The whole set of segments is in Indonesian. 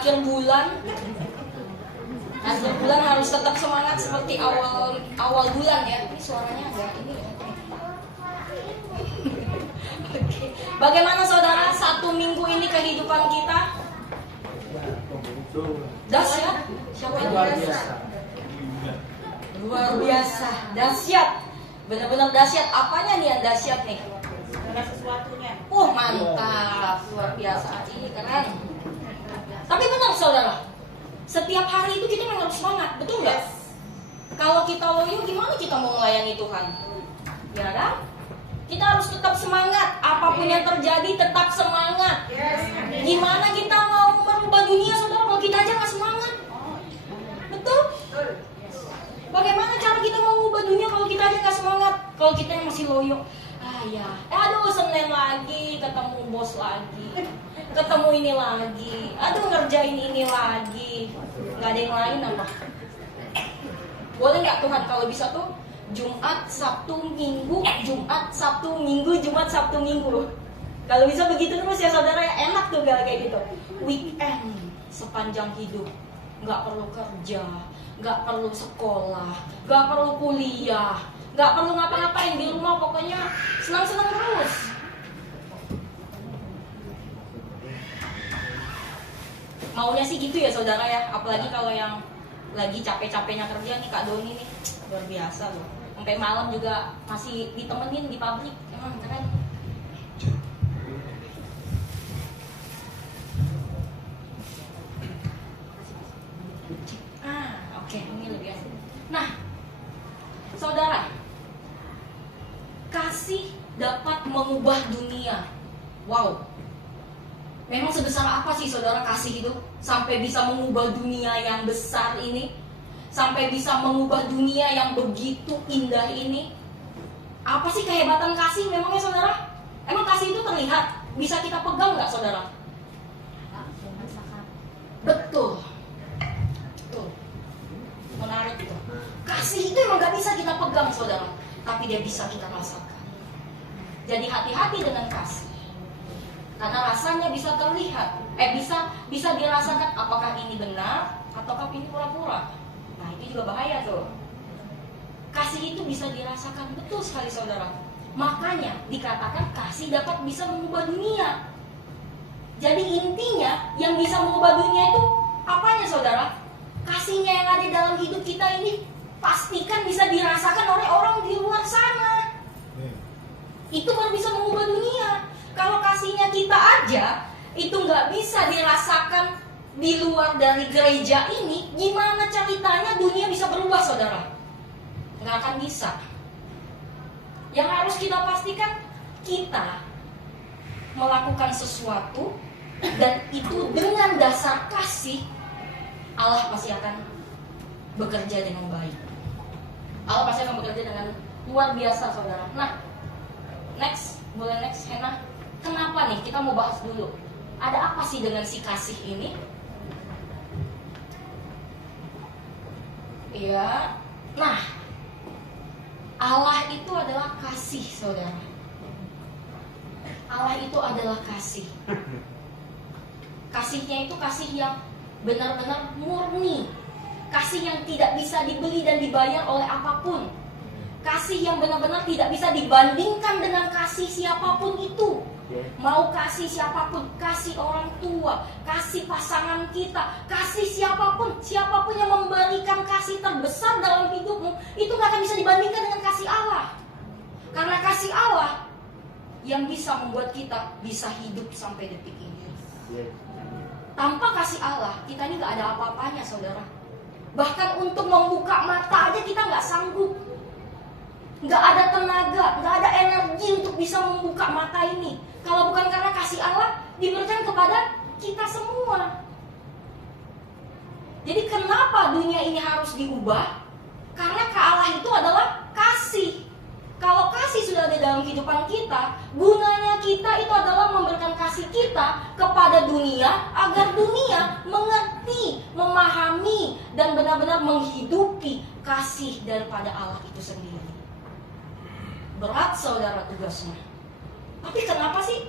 akhir bulan. Akhir bulan harus tetap semangat seperti awal bulan ya. Ini suaranya agak ini ya. Oke. Bagaimana saudara satu minggu ini kehidupan kita? Dahsyat. Siapa yang dahsyat? Luar biasa, dahsyat. Benar-benar dahsyat. Apanya nih yang dahsyat nih? Segala sesuatunya. Mantap, luar biasa. Ini keren. Tapi benar saudara, setiap hari itu kita memang harus semangat, betul nggak? Kalau kita loyo, gimana kita mau melayani Tuhan? Ya kan? Kita harus tetap semangat. Apapun yang terjadi, tetap semangat. Gimana kita mau merubah dunia saudara kalau kita aja nggak semangat? Betul? Bagaimana cara kita mau mengubah dunia kalau kita aja nggak semangat? Kalau kita yang masih loyo, aduh Senin lagi, ketemu bos lagi, ketemu ini lagi, aduh ngerjain ini lagi, nggak ada yang lain apa? Boleh nggak Tuhan kalau bisa tuh Jumat, Sabtu, Minggu, Jumat, Sabtu, Minggu, Jumat, Sabtu, Minggu. Kalau bisa begitu terus ya saudara ya, enak tuh kayak gitu. Weekend sepanjang hidup, nggak perlu kerja, nggak perlu sekolah, nggak perlu kuliah, nggak perlu ngapa-ngapain di rumah, pokoknya senang-senang terus. Maunya sih gitu ya saudara ya, apalagi kalau yang lagi capek-capeknya kerja nih Kak Doni nih, luar biasa loh. Sampai malam juga masih ditemenin di pabrik, emang keren. Oke, ini lebih asik. Nah, saudara, kasih dapat mengubah dunia. Wow. Memang sebesar apa sih saudara kasih itu? Sampai bisa mengubah dunia yang besar ini? Sampai bisa mengubah dunia yang begitu indah ini? Apa sih kehebatan kasih memangnya saudara? Emang kasih itu terlihat? Bisa kita pegang nggak saudara? Betul. Menarik itu. Kasih itu emang gak bisa kita pegang saudara, tapi dia bisa kita rasakan. Jadi hati-hati dengan kasih, karena rasanya bisa terlihat, bisa dirasakan apakah ini benar ataukah ini pura-pura. Nah itu juga bahaya tuh. Kasih itu bisa dirasakan, betul sekali saudara. Makanya dikatakan kasih dapat bisa mengubah dunia. Jadi intinya yang bisa mengubah dunia itu apanya saudara? Kasihnya yang ada dalam hidup kita ini pastikan bisa dirasakan oleh orang di luar sana. Itu baru bisa mengubah dunia. Kalau kasihnya kita aja itu nggak bisa dirasakan di luar dari gereja ini, gimana ceritanya dunia bisa berubah saudara? Nggak akan bisa. Yang harus kita pastikan, kita melakukan sesuatu dan itu dengan dasar kasih, Allah pasti akan bekerja dengan baik. Allah pasti akan bekerja dengan luar biasa saudara. Nah, boleh next Hena. Kenapa nih? Kita mau bahas dulu. Ada apa sih dengan si kasih ini? Iya. Nah, Allah itu adalah kasih saudara. Allah itu adalah kasih. Kasihnya itu kasih yang benar-benar murni. Kasih yang tidak bisa dibeli dan dibayar oleh apapun. Kasih yang benar-benar tidak bisa dibandingkan dengan kasih siapapun itu. Mau kasih siapapun, kasih orang tua, kasih pasangan kita, kasih siapapun yang memberikan kasih terbesar dalam hidupmu, itu gak akan bisa dibandingkan dengan kasih Allah. Karena kasih Allah yang bisa membuat kita bisa hidup sampai detik ini. Tanpa kasih Allah, kita ini gak ada apa-apanya saudara. Bahkan untuk membuka mata aja kita gak sanggup. Gak ada tenaga, gak ada energi untuk bisa membuka mata ini. Kalau bukan karena kasih Allah diberikan kepada kita semua. Jadi kenapa dunia ini harus diubah? Karena Allah itu adalah kasih. Kalau kasih sudah ada dalam kehidupan kita, gunanya kita itu adalah memberikan kasih kita kepada dunia, agar dunia mengerti, memahami, dan benar-benar menghidupi kasih daripada Allah itu sendiri. Berat saudara tugasnya. Tapi kenapa sih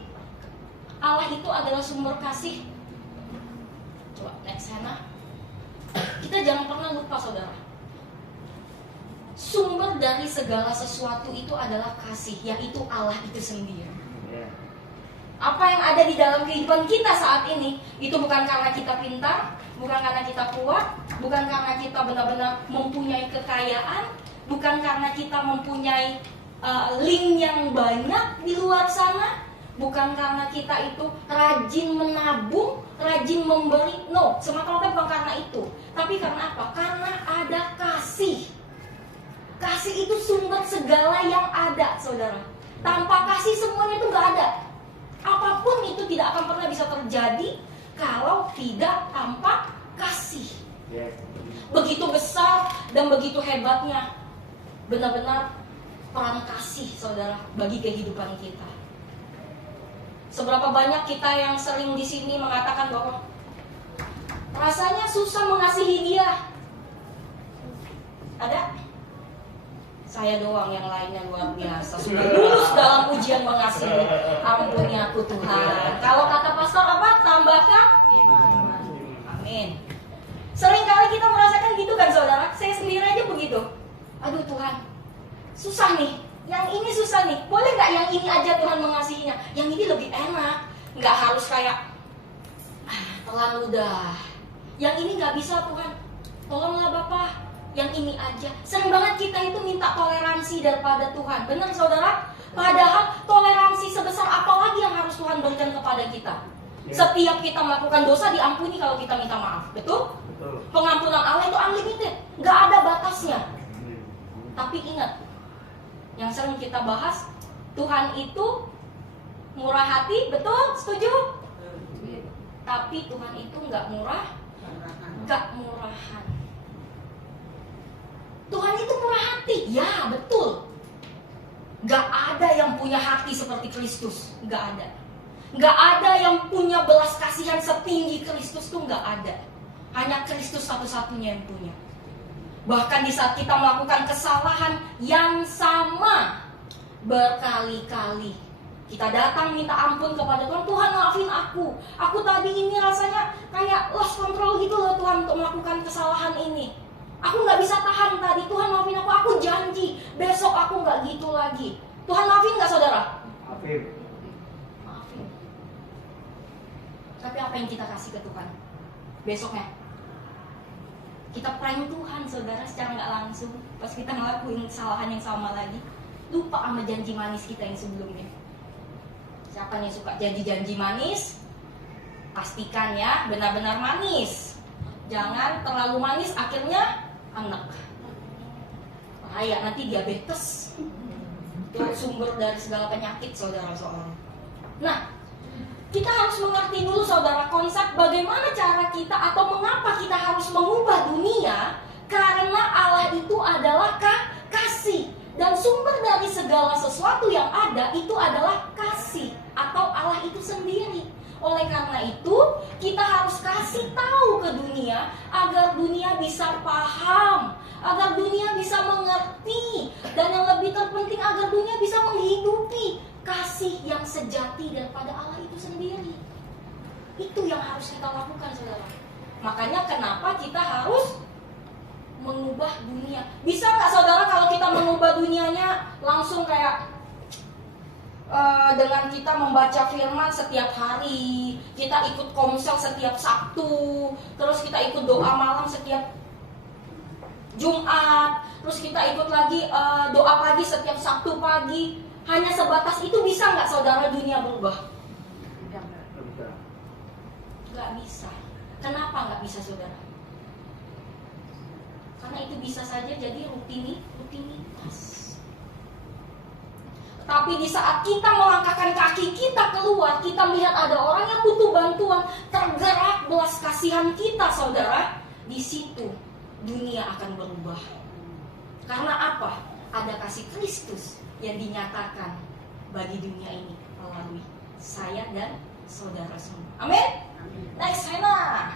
Allah itu adalah sumber kasih? Coba next Hana. Kita jangan pernah lupa saudara, sumber dari segala sesuatu itu adalah kasih, yaitu Allah itu sendiri. Apa yang ada di dalam kehidupan kita saat ini, itu bukan karena kita pintar, bukan karena kita kuat, bukan karena kita benar-benar mempunyai kekayaan, bukan karena kita mempunyai link yang banyak di luar sana, bukan karena kita itu rajin menabung, rajin memberi. No, semata-mata bukan karena itu. Tapi karena apa? Karena ada kasih. Kasih itu sumber segala yang ada, saudara. Tanpa kasih semuanya itu gak ada. Apapun itu tidak akan pernah bisa terjadi kalau tidak tanpa kasih. Begitu besar dan begitu hebatnya benar-benar peran kasih, saudara, bagi kehidupan kita. Seberapa banyak kita yang sering di sini mengatakan bahwa rasanya susah mengasihi dia. Ada? Saya doang, yang lainnya luar biasa. Sudah lulus dalam ujian mengasihi. Ampuni aku Tuhan. Kalau kata pastor apa? Tambahkan iman. Amin. Seringkali kita merasakan gitu kan saudara. Saya sendiri aja begitu. Aduh Tuhan, susah nih. Yang ini susah nih. Boleh gak yang ini aja Tuhan mengasihinya? Yang ini lebih enak. Gak harus kayak terlalu dah. Yang ini gak bisa Tuhan. Tolonglah Bapak. Yang ini aja. Sering banget kita itu minta toleransi daripada Tuhan. Benar saudara? Padahal toleransi sebesar apa lagi yang harus Tuhan berikan kepada kita? Setiap kita melakukan dosa diampuni kalau kita minta maaf. Betul? Pengampunan Allah itu unlimited. Gak ada batasnya. Tapi ingat, yang sering kita bahas, Tuhan itu murah hati. Betul? Setuju? Tapi Tuhan itu gak murahan. Tuhan itu murah hati, ya betul. Gak ada yang punya hati seperti Kristus, gak ada. Gak ada yang punya belas kasihan setinggi Kristus tuh gak ada. Hanya Kristus satu-satunya yang punya. Bahkan di saat kita melakukan kesalahan yang sama berkali-kali, kita datang minta ampun kepada Tuhan. Tuhan maafin aku. Aku tadi ini rasanya kayak lost control gitu loh Tuhan untuk melakukan kesalahan ini. Aku gak bisa tahan tadi, Tuhan maafin aku janji besok aku gak gitu lagi. Tuhan maafin gak saudara? Maafin. Tapi apa yang kita kasih ke Tuhan? Besoknya kita prank Tuhan saudara secara gak langsung. Pas kita ngelakuin kesalahan yang sama lagi, lupa sama janji manis kita yang sebelumnya. Siapa yang suka janji-janji manis? Pastikan ya benar-benar manis. Jangan terlalu manis akhirnya anak bahaya, nanti diabetes. Itu sumber dari segala penyakit saudara soalnya. Nah, kita harus mengerti dulu saudara konsep bagaimana cara kita atau mengapa kita harus mengubah dunia. Karena Allah itu adalah kasih. Dan sumber dari segala sesuatu yang ada itu adalah kasih atau Allah itu sendiri. Oleh karena itu, kita harus kasih tahu ke dunia agar dunia bisa paham, agar dunia bisa mengerti, dan yang lebih terpenting agar dunia bisa menghidupi kasih yang sejati daripada Allah itu sendiri. Itu yang harus kita lakukan, saudara. Makanya kenapa kita harus mengubah dunia. Bisa nggak saudara kalau kita mengubah dunianya langsung kayak dengan kita membaca firman setiap hari, kita ikut komsel setiap Sabtu, terus kita ikut doa malam setiap Jumat, terus kita ikut lagi doa pagi setiap Sabtu pagi. Hanya sebatas itu bisa nggak saudara dunia berubah? Nggak bisa. Kenapa nggak bisa saudara? Karena itu bisa saja jadi rutinitas. Tapi di saat kita melangkahkan kaki kita keluar, kita melihat ada orang yang butuh bantuan, tergerak belas kasihan kita saudara, di situ dunia akan berubah. Karena apa? Ada kasih Kristus yang dinyatakan bagi dunia ini melalui saya dan saudara semua. Amin. Next, Hana.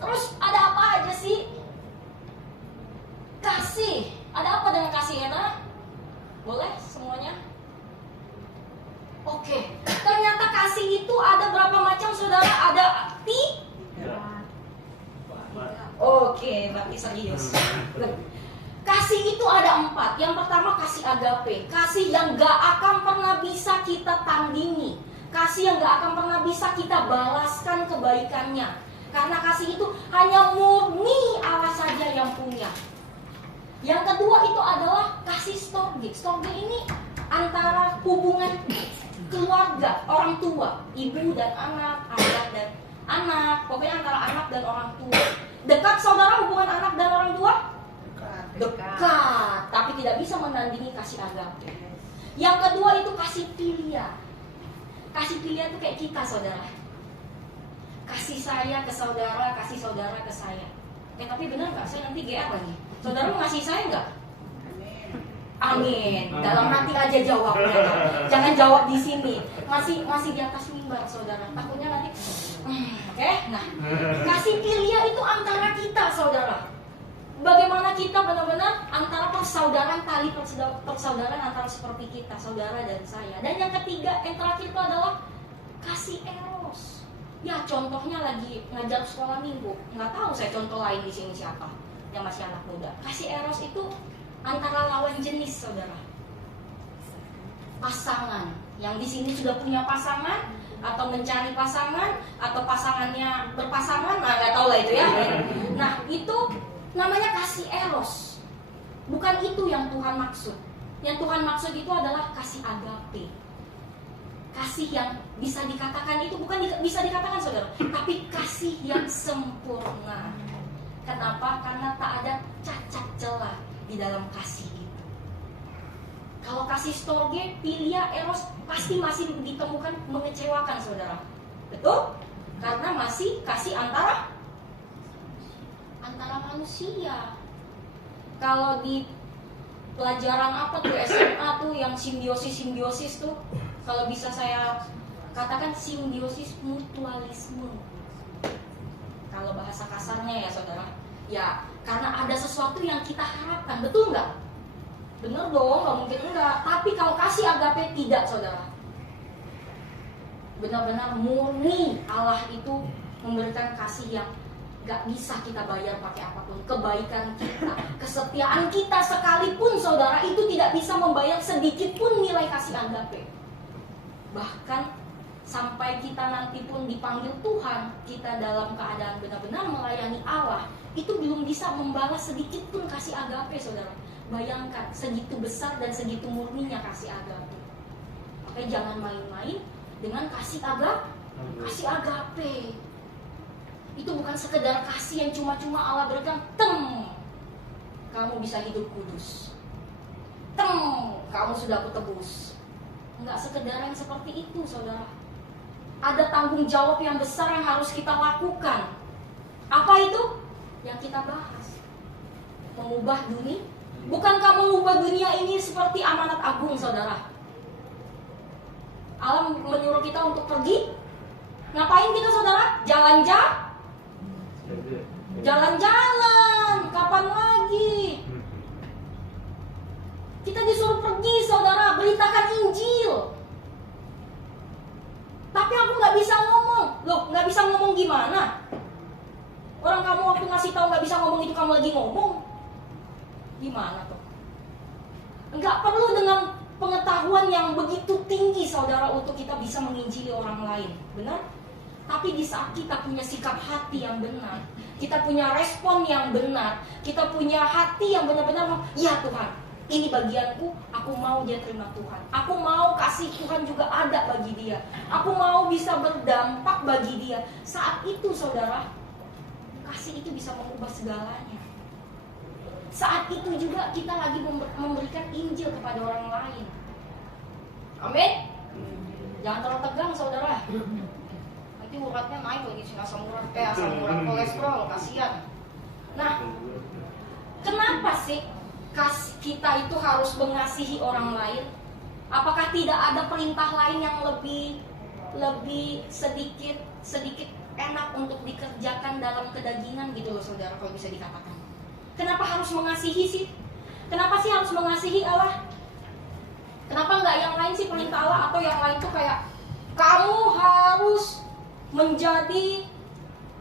Terus ada apa aja sih? Kasih. Ada apa dengan kasih, Hana? Boleh semuanya? Oke. Ternyata kasih itu ada berapa macam saudara? Ada Oke, berarti serius. Kasih itu ada 4. Yang pertama kasih agape, kasih yang gak akan pernah bisa kita tandingi, kasih yang gak akan pernah bisa kita balaskan kebaikannya. Karena kasih itu hanya murni Allah saja yang punya. Yang kedua itu adalah kasih storge. Storge ini antara hubungan keluarga, orang tua, ibu dan anak, ayah dan anak, pokoknya antara anak dan orang tua. Dekat saudara hubungan anak dan orang tua? Dekat, tapi tidak bisa menandingi kasih agape. Yang kedua itu kasih filia. Kasih filia itu kayak kita, saudara. Kasih saya ke saudara, kasih saudara ke saya. Tapi benar nggak? Saya nanti GR lagi. Saudara mau ngasih saya nggak? Amin. Dalam hati aja jawabnya. Jangan jawab di sini. Masih di atas mimbar, saudara. Takutnya nanti. Oke. Nah, kasih filia itu antara kita, saudara. Bagaimana kita benar-benar antara persaudaraan, tali persaudaraan antara seperti kita, saudara dan saya. Dan yang ketiga, yang terakhir itu adalah kasih eros. Ya, contohnya lagi ngajar sekolah minggu. Nggak tahu saya contoh lain di sini siapa yang masih anak muda. Kasih eros itu antara lawan jenis, saudara. Pasangan yang di sini sudah punya pasangan atau mencari pasangan atau pasangannya berpasangan, nah nggak tahu lah itu ya. Nah itu namanya kasih eros. Bukan itu yang Tuhan maksud. Yang Tuhan maksud itu adalah kasih agape. Kasih yang bisa dikatakan itu bukan bisa dikatakan, saudara, tapi kasih yang sempurna. Kenapa? Karena tak ada cacat celah di dalam kasih itu. Kalau kasih storge, filia, eros pasti masih ditemukan mengecewakan, saudara. Betul? Karena masih kasih antara manusia. Kalau di pelajaran apa tuh SMA tuh yang simbiosis tuh, kalau bisa saya katakan simbiosis mutualisme. Kalau bahasa kasarnya ya, saudara. Ya, karena ada sesuatu yang kita harapkan, betul nggak? Bener dong, nggak mungkin enggak. Tapi kalau kasih agape tidak, saudara. Benar-benar murni Allah itu memberikan kasih yang gak bisa kita bayar pakai apapun. Kebaikan kita, kesetiaan kita sekalipun, saudara, itu tidak bisa membayar sedikit pun nilai kasih agape. Bahkan sampai kita nanti pun dipanggil Tuhan, kita dalam keadaan benar-benar melayani Allah, itu belum bisa membalas sedikit pun kasih agape, saudara. Bayangkan segitu besar dan segitu murninya kasih agape. Makanya jangan main-main dengan kasih agape. Itu bukan sekedar kasih yang cuma-cuma Allah berikan, kamu bisa hidup kudus, kamu sudah aku tebus. Enggak sekedar yang seperti itu, saudara. Ada tanggung jawab yang besar yang harus kita lakukan. Apa itu? Yang kita bahas. Mengubah dunia. Bukankah mengubah dunia ini seperti amanat agung, saudara? Allah menyuruh kita untuk pergi. Ngapain kita, saudara? Jalan-jalan. Kapan lagi? Kita disuruh pergi, saudara, beritakan Injil. Tapi aku nggak bisa ngomong. Loh, nggak bisa ngomong gimana? Orang kamu waktu ngasih tahu nggak bisa ngomong itu kamu lagi ngomong. Gimana tuh? Nggak perlu dengan pengetahuan yang begitu tinggi, saudara, untuk kita bisa menginjili orang lain. Benar? Tapi di saat kita punya sikap hati yang benar, kita punya respon yang benar, kita punya hati yang benar-benar, ya Tuhan, ini bagianku, aku mau dia terima Tuhan. Aku mau kasih Tuhan juga ada bagi dia. Aku mau bisa berdampak bagi dia. Saat itu, saudara, kasih itu bisa mengubah segalanya. Saat itu juga kita lagi memberikan Injil kepada orang lain. Amin. Jangan terlalu tegang, saudara. Nanti uratnya naik lagi, asam urat kolesterol, kasihan. Nah, kenapa sih kita itu harus mengasihi orang lain? Apakah tidak ada perintah lain yang lebih sedikit enak untuk dikerjakan dalam kedagingan gitu loh, saudara, kalau bisa dikatakan? Kenapa harus mengasihi sih? Kenapa sih harus mengasihi Allah? Kenapa nggak yang lain sih perintah Allah? Atau yang lain tuh kayak kamu harus menjadi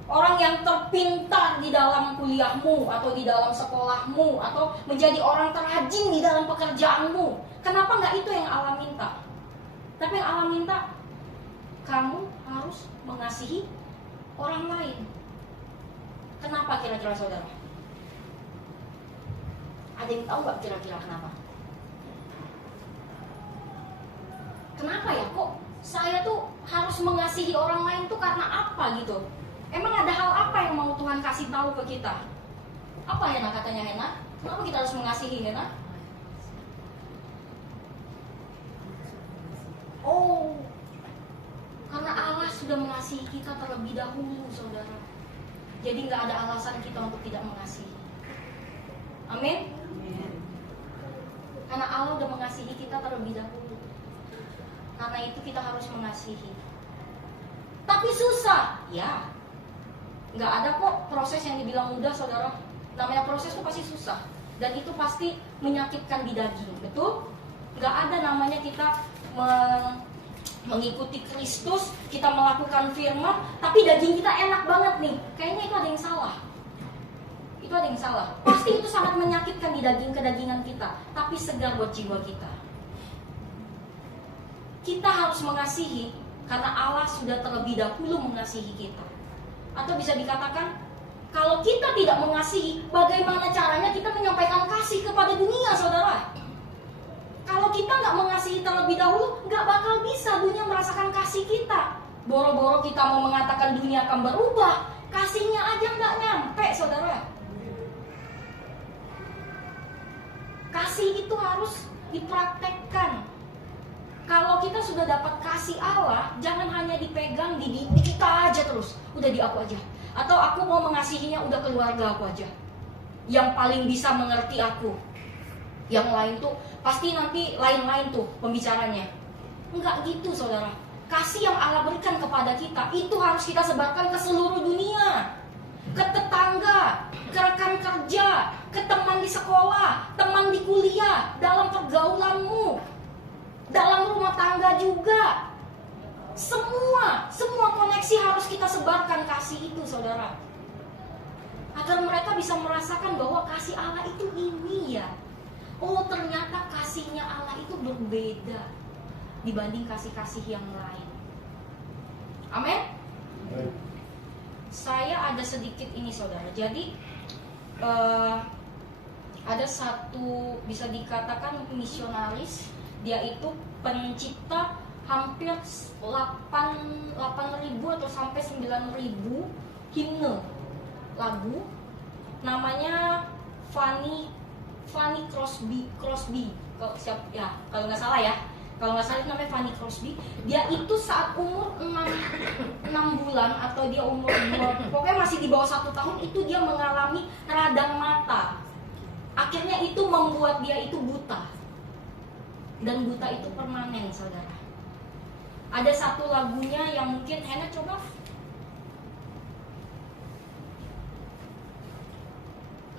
Orang yang terpintar di dalam kuliahmu atau di dalam sekolahmu atau menjadi orang terrajin di dalam pekerjaanmu. Kenapa nggak itu yang Allah minta? Tapi yang Allah minta, kamu harus mengasihi orang lain. Kenapa kira-kira saudara? Ada yang tahu nggak kira-kira kenapa? Kenapa ya kok saya tuh harus mengasihi orang lain tuh karena apa gitu? Emang ada hal apa yang mau Tuhan kasih tahu ke kita? Apa Hena katanya Hena? Kenapa kita harus mengasihi Hena? Oh, karena Allah sudah mengasihi kita terlebih dahulu, saudara. Jadi nggak ada alasan kita untuk tidak mengasihi. Amin. Karena Allah sudah mengasihi kita terlebih dahulu. Karena itu kita harus mengasihi. Tapi susah, ya. Nggak ada kok proses yang dibilang mudah, saudara. Namanya proses itu pasti susah. Dan itu pasti menyakitkan di daging, betul? Nggak ada namanya kita mengikuti Kristus, kita melakukan firman, tapi daging kita enak banget nih. Kayaknya itu ada yang salah. Itu ada yang salah. Pasti itu sangat menyakitkan di daging kedagingan kita, tapi segar buat jiwa kita. Kita harus mengasihi karena Allah sudah terlebih dahulu mengasihi kita. Atau bisa dikatakan, kalau kita tidak mengasihi, bagaimana caranya kita menyampaikan kasih kepada dunia, saudara? Kalau kita nggak mengasihi terlebih dahulu, nggak bakal bisa dunia merasakan kasih kita. Boro-boro kita mau mengatakan dunia akan berubah, kasihnya aja nggak nyampe, saudara. Kasih itu harus dipraktekkan. Kalau kita sudah dapat kasih Allah, jangan hanya dipegang di kita aja terus. Udah di aku aja. Atau aku mau mengasihinya udah keluarga aku aja. Yang paling bisa mengerti aku. Yang lain tuh pasti nanti lain-lain tuh pembicaranya. Enggak gitu, saudara. Kasih yang Allah berikan kepada kita itu harus kita sebarkan ke seluruh dunia. Ke tetangga, ke rekan kerja, ke teman di sekolah, teman di kuliah, dalam pergaulanmu, dalam rumah tangga juga. Semua koneksi harus kita sebarkan kasih itu, saudara. Agar mereka bisa merasakan bahwa kasih Allah itu ini ya. Oh, ternyata kasihnya Allah itu berbeda dibanding kasih-kasih yang lain. Amin. Saya ada sedikit ini, saudara. Jadi ada satu bisa dikatakan misionaris. Dia itu pencipta hampir 8.000 atau sampai 9.000 himne lagu. Namanya Fanny Crosby. Kalau nggak salah ya. Kalau nggak salah itu namanya Fanny Crosby. Dia itu saat umur 6 bulan atau dia umur 2, pokoknya masih di bawah 1 tahun, itu dia mengalami radang mata. Akhirnya itu membuat dia itu buta. Dan buta itu permanen, saudara. Ada satu lagunya yang mungkin Hena coba.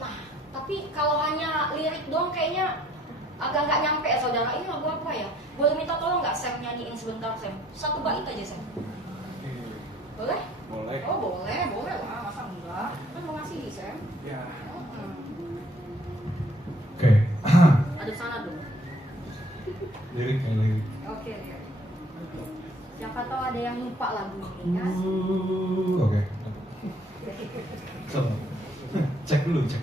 Nah, tapi kalau hanya lirik doang kayaknya agak nggak nyampe ya, saudara. Ini lagu apa ya? Boleh minta tolong nggak Sam nyanyiin sebentar, Sam? 1 bait aja, Sam. Boleh? Boleh. Oh, boleh lah. Masa enggak? Kan mau ngasih, Sam. Ya. Oke. Ada sana dulu. Lirik. Oke. Siapa tahu ada yang lupa lagu ini ya? Oke. So, cek dulu. Oke.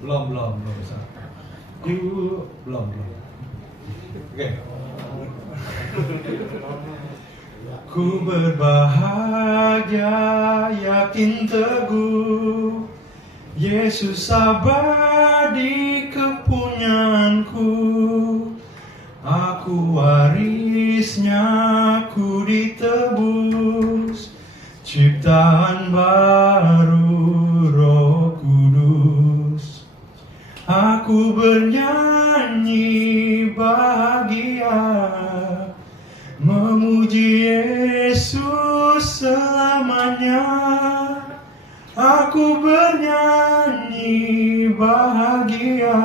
Belum bisa. Belum. Oke. Ku berbahagia, yakin teguh, Yesus abadi kepunyaanku. Aku warisnya, ku ditebus, ciptaan baru Roh Kudus. Aku bernyanyi bahagia, memuji Yesus selamanya. Aku bernyanyi bahagia,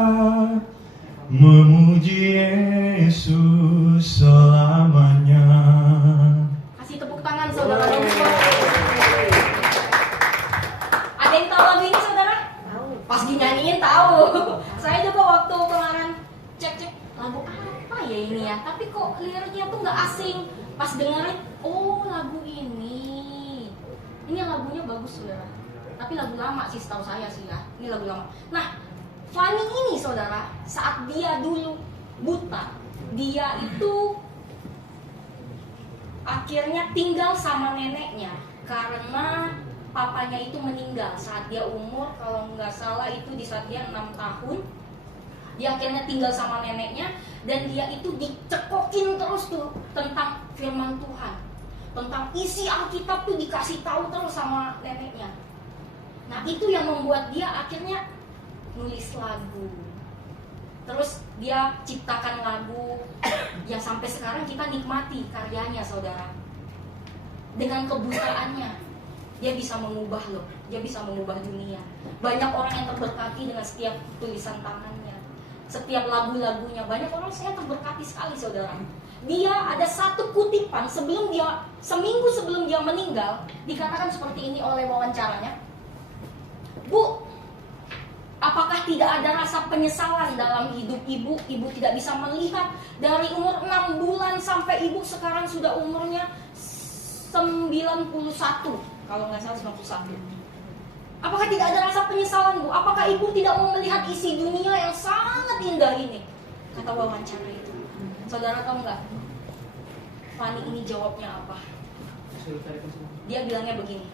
memuji Yesus selamanya. Kasih liriknya tuh nggak asing. Pas dengerin, oh lagu ini lagunya bagus saudara. Tapi lagu lama sih setahu saya sih ya. Ini lagu lama. Nah, Fanny ini saudara, saat dia dulu buta, dia itu akhirnya tinggal sama neneknya karena papanya itu meninggal saat dia umur, kalau nggak salah itu di saat dia 6 tahun. Dia akhirnya tinggal sama neneknya dan dia itu dicekokin terus tuh tentang firman Tuhan, tentang isi Alkitab tuh dikasih tahu terus sama neneknya. Nah itu yang membuat dia akhirnya nulis lagu. Terus dia ciptakan lagu yang sampai sekarang kita nikmati karyanya saudara. Dengan kebutaannya dia bisa mengubah loh, dia bisa mengubah dunia. Banyak orang yang terberkati dengan setiap tulisan tangannya, setiap lagu-lagunya. Banyak orang saya terberkati sekali saudara. Dia ada satu kutipan seminggu sebelum dia meninggal, dikatakan seperti ini oleh wawancaranya. Bu, apakah tidak ada rasa penyesalan dalam hidup ibu? Ibu tidak bisa melihat dari umur 6 bulan sampai ibu sekarang sudah umurnya 91, kalau nggak salah 91. Apakah tidak ada rasa penyesalan bu? Apakah ibu tidak mau melihat isi dunia yang sangat indah ini? Kata wawancara itu. Saudara tahu nggak? Fanny ini jawabnya apa? Dia bilangnya begini.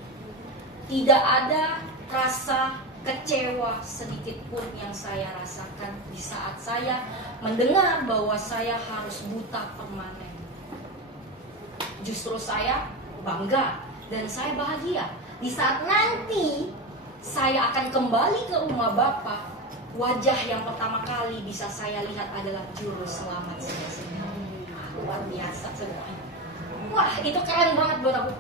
Tidak ada rasa kecewa sedikit pun yang saya rasakan di saat saya mendengar bahwa saya harus buta permanen. Justru saya bangga dan saya bahagia di saat nanti saya akan kembali ke rumah Bapa. Wajah yang pertama kali bisa saya lihat adalah Juru Selamat saya. Luar biasa saudara. Wah itu keren banget buat aku.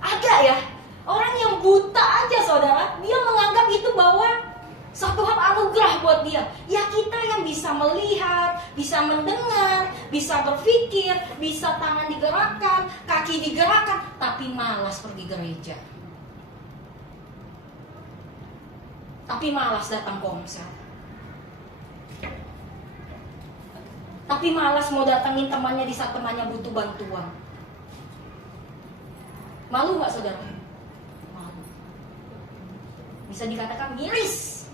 Ada ya orang yang buta aja saudara, dia menganggap itu bahwa satu hal anugerah buat dia. Ya kita yang bisa melihat, bisa mendengar, bisa berpikir, bisa tangan digerakkan, kaki digerakkan, tapi malas pergi gereja. Tapi malas datang komsel. Tapi malas mau datangin temannya di saat temannya butuh bantuan. Malu gak saudara? Malu. Bisa dikatakan miris.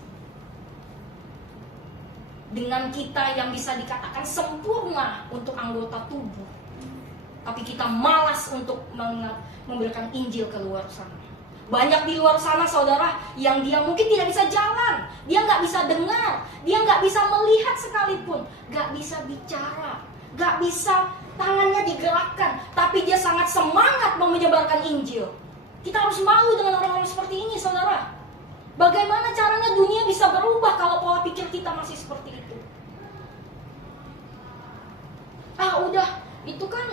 Dengan kita yang bisa dikatakan sempurna untuk anggota tubuh, tapi kita malas untuk memberikan Injil ke luar sana. Banyak di luar sana saudara yang dia mungkin tidak bisa jalan, dia nggak bisa dengar, dia nggak bisa melihat sekalipun, nggak bisa bicara, nggak bisa tangannya digerakkan, tapi dia sangat semangat mau menyebarkan Injil. Kita harus malu dengan orang-orang seperti ini saudara. Bagaimana caranya dunia bisa berubah kalau pola pikir kita masih seperti itu? Udah, itu kan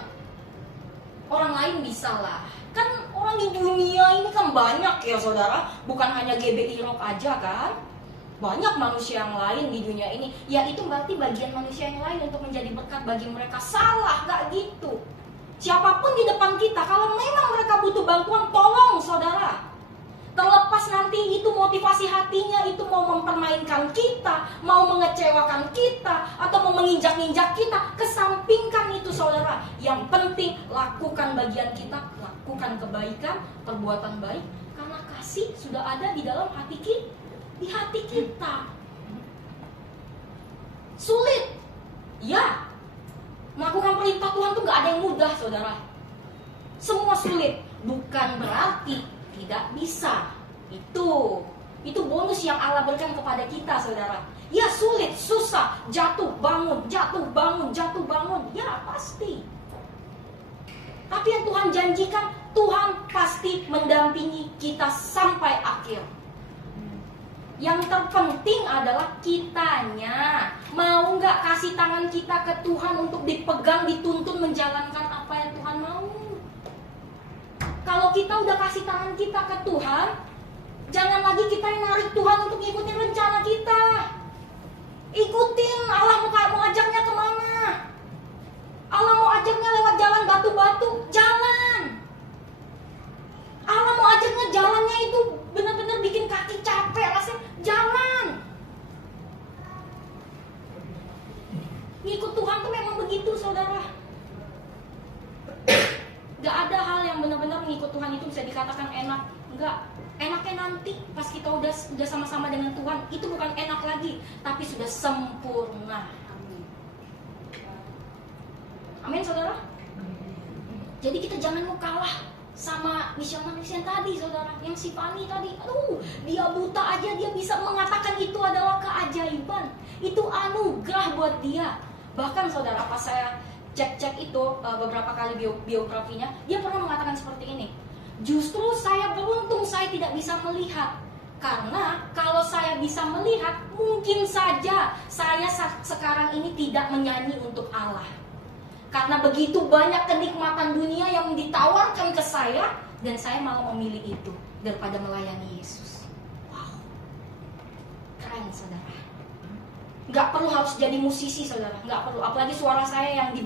orang lain bisa lah. Kan orang di dunia ini kan banyak ya saudara. Bukan hanya GBI Rock aja kan. Banyak manusia yang lain di dunia ini. Ya itu berarti bagian manusia yang lain untuk menjadi berkat bagi mereka. Salah, gak gitu. Siapapun di depan kita, kalau memang mereka butuh bantuan, tolong saudara. Terlepas nanti itu motivasi hatinya itu mau mempermainkan kita, mau mengecewakan kita, atau mau menginjak-injak kita, kesampingkan itu saudara. Yang penting lakukan bagian kita, lakukan kebaikan, perbuatan baik, karena kasih sudah ada di dalam hati kita, di hati kita. Sulit, ya. Melakukan perintah Tuhan tuh gak ada yang mudah saudara. Semua sulit, bukan berarti tidak bisa. Itu bonus yang Allah berikan kepada kita saudara. Ya sulit, susah, jatuh bangun, jatuh bangun, jatuh bangun. Ya pasti. Tapi yang Tuhan janjikan, Tuhan pasti mendampingi kita sampai akhir. Yang terpenting adalah kitanya. Mau gak kasih tangan kita ke Tuhan untuk dipegang, dituntun menjalankan apa yang Tuhan mau. Kalau kita udah kasih tangan kita ke Tuhan, jangan lagi kita yang narik Tuhan untuk ngikutin rencana kita. Ikutin Allah mau ajaknya kemana. Allah mau ajaknya lewat jalan batu-batu, jalan. Allah mau ajaknya jalannya itu benar-benar bikin kaki capek rasanya, jalan. Ngikut Tuhan tuh memang begitu saudara. bisa dikatakan enak. Enggak, enaknya nanti pas kita udah sama-sama dengan Tuhan, itu bukan enak lagi, tapi sudah sempurna. Amin saudara. Jadi kita jangan mau kalah sama misionaris yang tadi saudara, yang si Fani tadi. Aduh, dia buta aja dia bisa mengatakan itu adalah keajaiban, itu anugerah buat dia. Bahkan saudara, pas saya cek itu beberapa kali biografinya, dia pernah mengatakan seperti ini, justru saya beruntung saya tidak bisa melihat, karena kalau saya bisa melihat, mungkin saja saya sekarang ini tidak menyanyi untuk Allah. Karena begitu banyak kenikmatan dunia yang ditawarkan ke saya, dan saya malah memilih itu daripada melayani Yesus. Wow, keren saudara. Nggak perlu harus jadi musisi saudara, nggak perlu. Apalagi suara saya yang di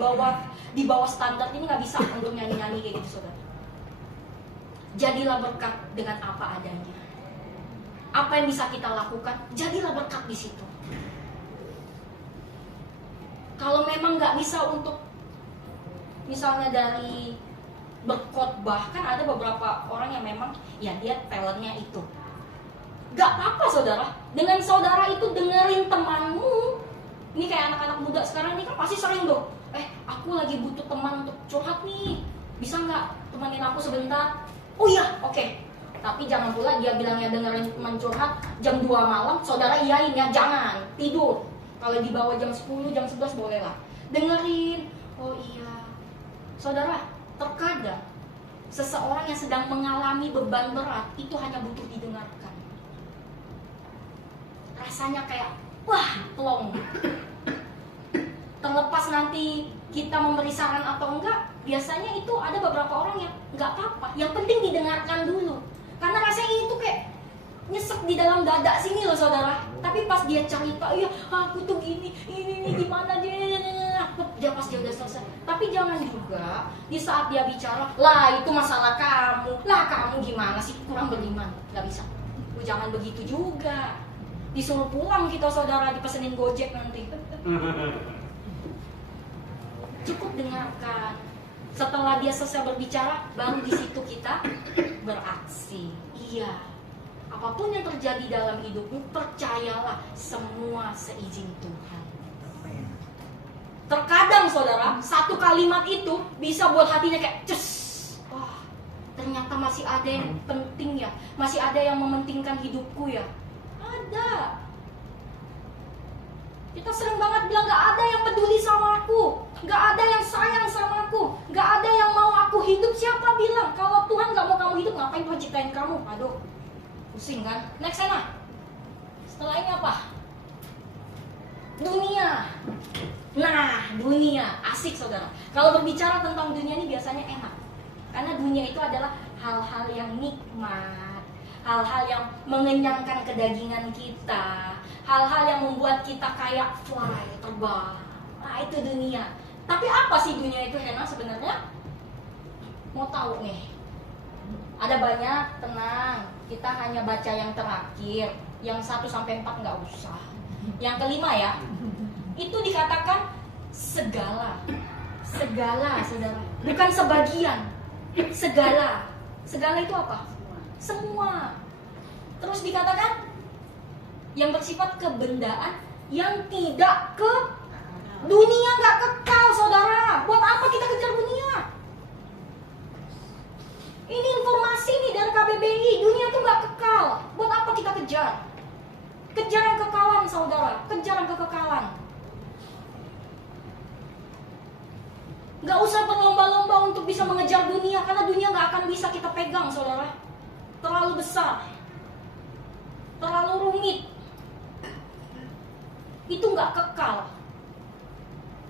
bawah standar ini nggak bisa untuk nyanyi-nyanyi kayak gitu saudara. Jadilah berkat dengan apa adanya. Apa yang bisa kita lakukan, jadilah berkat di situ. Kalau memang nggak bisa untuk misalnya dari berkhotbah, kan ada beberapa orang yang memang ya dia talentnya itu. Gak apa-apa saudara, dengan saudara itu dengerin temanmu. Ini kayak anak-anak muda sekarang ini kan pasti sering tuh, aku lagi butuh teman untuk curhat nih, bisa nggak temenin aku sebentar? Oh iya, oke. Tapi jangan pula dia bilangnya dengerin teman curhat jam 2 malam, saudara iyain ya, jangan tidur. Kalau di bawah jam 10, jam 11 boleh lah dengerin. Oh iya saudara, terkadang seseorang yang sedang mengalami beban berat itu hanya butuh didengarkan. Rasanya kayak, wah, plong. Terlepas nanti kita memberi saran atau enggak, biasanya itu ada beberapa orang yang enggak apa-apa. Yang penting didengarkan dulu. Karena rasanya itu kayak nyesek di dalam dada sini loh saudara. Tapi pas dia cerita, iya aku tuh gini, ini gimana dia pas dia udah selesai. Tapi jangan juga di saat dia bicara, lah itu masalah kamu, lah kamu gimana sih kurang beriman, nggak bisa. Jangan begitu juga. Disuruh pulang kita saudara, dipesenin Gojek nanti. Cukup dengarkan. Setelah dia selesai berbicara, baru di situ kita beraksi. Iya. Apapun yang terjadi dalam hidupmu, percayalah semua seizin Tuhan. Terkadang saudara, satu kalimat itu bisa buat hatinya kayak cus. Wah, ternyata masih ada yang penting ya, masih ada yang mementingkan hidupku ya. Ada. Kita sering banget bilang gak ada yang peduli sama aku, gak ada yang sayang sama aku, gak ada yang mau aku hidup. Siapa bilang? Kalau Tuhan gak mau kamu hidup, ngapain Tuhan ciptain kamu? Aduh, pusing kan? Next sana. Setelah ini apa? Dunia. Nah, dunia asik saudara. Kalau berbicara tentang dunia ini biasanya enak, karena dunia itu adalah hal-hal yang nikmat, hal-hal yang mengenyangkan kedagingan kita, hal-hal yang membuat kita kayak fly, terbang. Nah itu dunia. Tapi apa sih dunia itu Hena sebenarnya? Mau tahu nih? Ada banyak, tenang. Kita hanya baca yang terakhir, yang 1-4 nggak usah. Yang kelima ya. Itu dikatakan segala saudara, bukan sebagian, segala itu apa? Semua. Terus dikatakan yang bersifat kebendaan yang tidak ke dunia, nggak kekal saudara. Buat apa kita kejar dunia? Ini informasi nih dari KBBI, dunia tuh nggak kekal. Buat apa kita kejar? Kejar yang kekalan saudara, kejar yang kekekalan. Gak usah berlomba-lomba untuk bisa mengejar dunia, karena dunia gak akan bisa kita pegang saudara. Terlalu besar, terlalu rumit, itu gak kekal.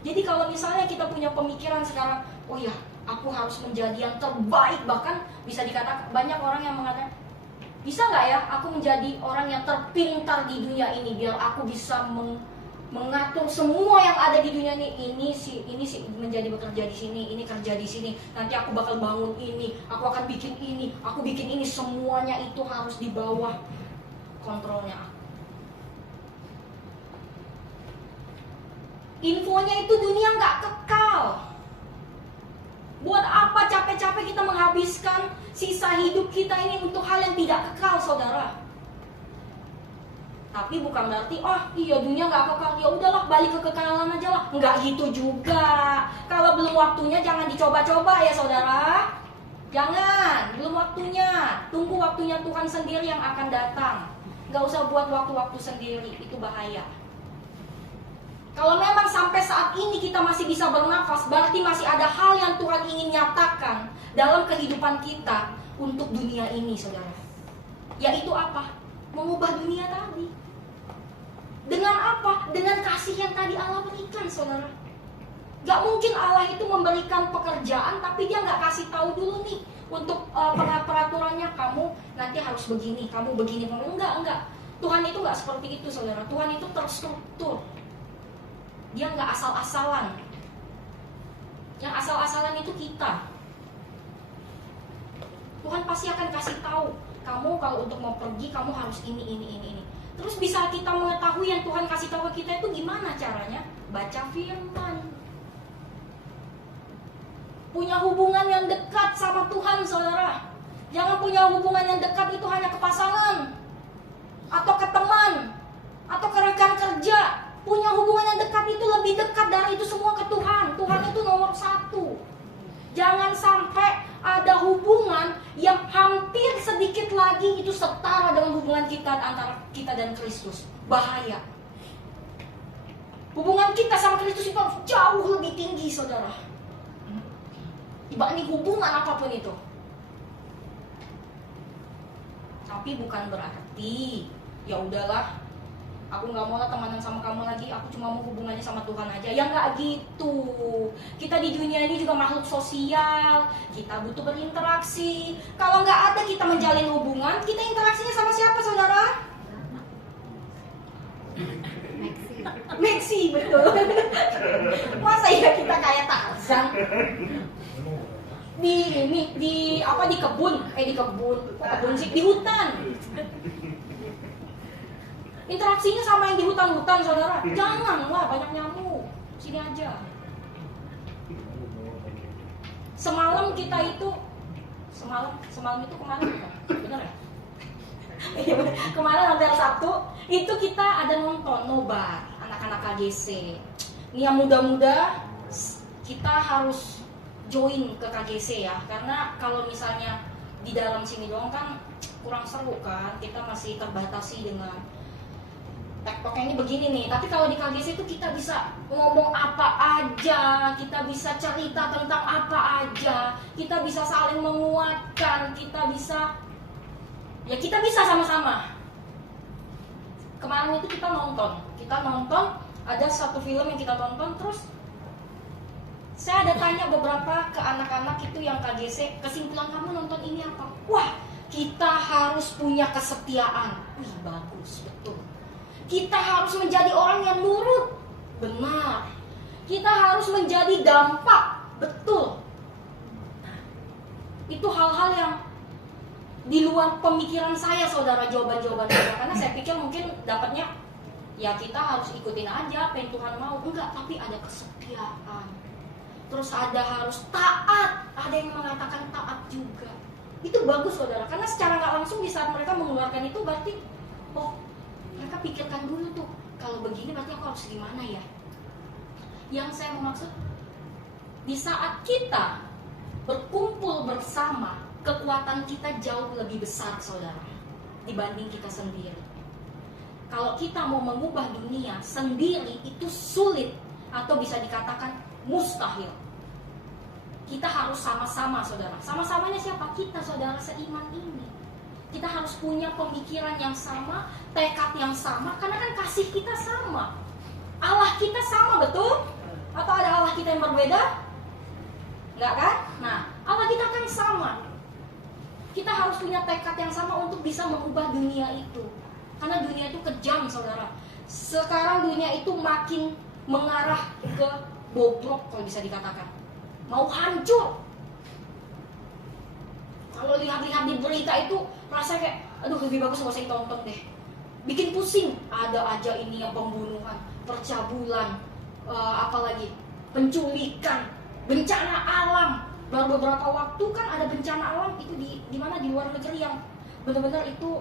Jadi kalau misalnya kita punya pemikiran sekarang, oh ya aku harus menjadi yang terbaik, bahkan bisa dikatakan banyak orang yang mengatakan, bisa gak ya aku menjadi orang yang terpintar di dunia ini, biar aku bisa mengatur semua yang ada di dunia ini sih menjadi bekerja di sini, ini kerja di sini, nanti aku bakal bangun ini, aku akan bikin ini, aku bikin ini, semuanya itu harus di bawah kontrolnya aku. Infonya itu dunia nggak kekal. Buat apa capek-capek kita menghabiskan sisa hidup kita ini untuk hal yang tidak kekal, saudara. Tapi bukan berarti, oh iya dunia nggak kekal, ya udahlah balik ke kekekalan aja lah. Nggak gitu juga. Kalau belum waktunya jangan dicoba-coba ya saudara. Jangan, belum waktunya. Tunggu waktunya Tuhan sendiri yang akan datang. Nggak usah buat waktu-waktu sendiri, itu bahaya. Kalau memang sampai saat ini kita masih bisa bernafas, berarti masih ada hal yang Tuhan ingin nyatakan dalam kehidupan kita untuk dunia ini, saudara. Yaitu apa? Mengubah dunia tadi. Dengan apa? Dengan kasih yang tadi Allah berikan, saudara. Gak mungkin Allah itu memberikan pekerjaan, tapi dia gak kasih tahu dulu nih untuk peraturannya, kamu nanti harus begini, kamu begini, kamu enggak. Tuhan itu gak seperti itu, saudara. Tuhan itu terstruktur. Dia nggak asal-asalan. Yang asal-asalan itu kita. Tuhan pasti akan kasih tahu, kamu kalau untuk mau pergi kamu harus ini. Terus bisa kita mengetahui yang Tuhan kasih tahu ke kita itu gimana caranya? Baca firman. Punya hubungan yang dekat sama Tuhan, saudara. Jangan punya hubungan yang dekat itu hanya ke pasangan, atau ke teman, atau ke rekan kerja. Punya hubungan yang dekat itu lebih dekat dari itu semua ke Tuhan. Tuhan itu nomor 1. Jangan sampai ada hubungan yang hampir sedikit lagi itu setara dengan hubungan kita antara kita dan Kristus. Bahaya. Hubungan kita sama Kristus itu jauh lebih tinggi, saudara, dibanding hubungan apapun itu. Tapi bukan berarti ya udahlah, aku gak mau lah temenan sama kamu lagi, aku cuma mau hubungannya sama Tuhan aja. Ya gak gitu. Kita di dunia ini juga makhluk sosial, kita butuh berinteraksi. Kalau gak ada kita menjalin hubungan, kita interaksinya sama siapa, saudara? Maxi, betul. Masa ya kita kayak Tarzan di kebun sih, di hutan. Interaksinya sama yang di hutan-hutan, saudara. Janganlah, banyak nyamuk. Sini aja. Semalam itu kemarin, bener ya? Kemarin hampir Sabtu itu kita ada nonton nobar anak-anak KGC. Ini yang muda-muda kita harus join ke KGC ya, karena kalau misalnya di dalam sini doang kan kurang seru kan. Kita masih terbatasi dengan TikToknya ini begini nih, tapi kalau di KGC itu kita bisa ngomong apa aja, kita bisa cerita tentang apa aja, kita bisa saling menguatkan, kita bisa sama-sama. Kemarin itu kita nonton ada satu film yang kita tonton, terus saya ada tanya beberapa ke anak-anak itu yang KGC, kesimpulan kamu nonton ini apa? Wah, kita harus punya kesetiaan. Wih, bagus, betul. Kita harus menjadi orang yang nurut. Benar. Kita harus menjadi dampak. Betul. Itu hal-hal yang di luar pemikiran saya, saudara, jawaban-jawaban saya. Karena saya pikir mungkin dapatnya ya kita harus ikutin aja apa yang Tuhan mau. Enggak, tapi ada kesetiaan. Terus ada harus taat. Ada yang mengatakan taat juga. Itu bagus, saudara. Karena secara gak langsung di saat mereka mengeluarkan itu berarti, oh, mereka pikirkan dulu tuh, kalau begini berarti aku harus gimana ya. Yang saya maksud, di saat kita berkumpul bersama, kekuatan kita jauh lebih besar, saudara, dibanding kita sendiri. Kalau kita mau mengubah dunia sendiri itu sulit, atau bisa dikatakan mustahil. Kita harus sama-sama, saudara. Sama-samanya siapa? Kita, saudara, seiman ini. Kita harus punya pemikiran yang sama, tekad yang sama, karena kan kasih kita sama. Allah kita sama, betul? Atau ada Allah kita yang berbeda? Enggak kan? Nah, Allah kita kan sama. Kita harus punya tekad yang sama untuk bisa mengubah dunia itu. Karena dunia itu kejam, saudara. Sekarang dunia itu makin mengarah ke bobrok, kalau bisa dikatakan. Mau hancur. Kalau lihat-lihat di berita itu rasanya kayak, aduh lebih bagus gak usah ditonton deh. Bikin pusing. Ada aja ini yang pembunuhan, percabulan, apalagi penculikan, bencana alam. Baru beberapa waktu kan ada bencana alam itu di mana di luar negeri yang benar-benar itu,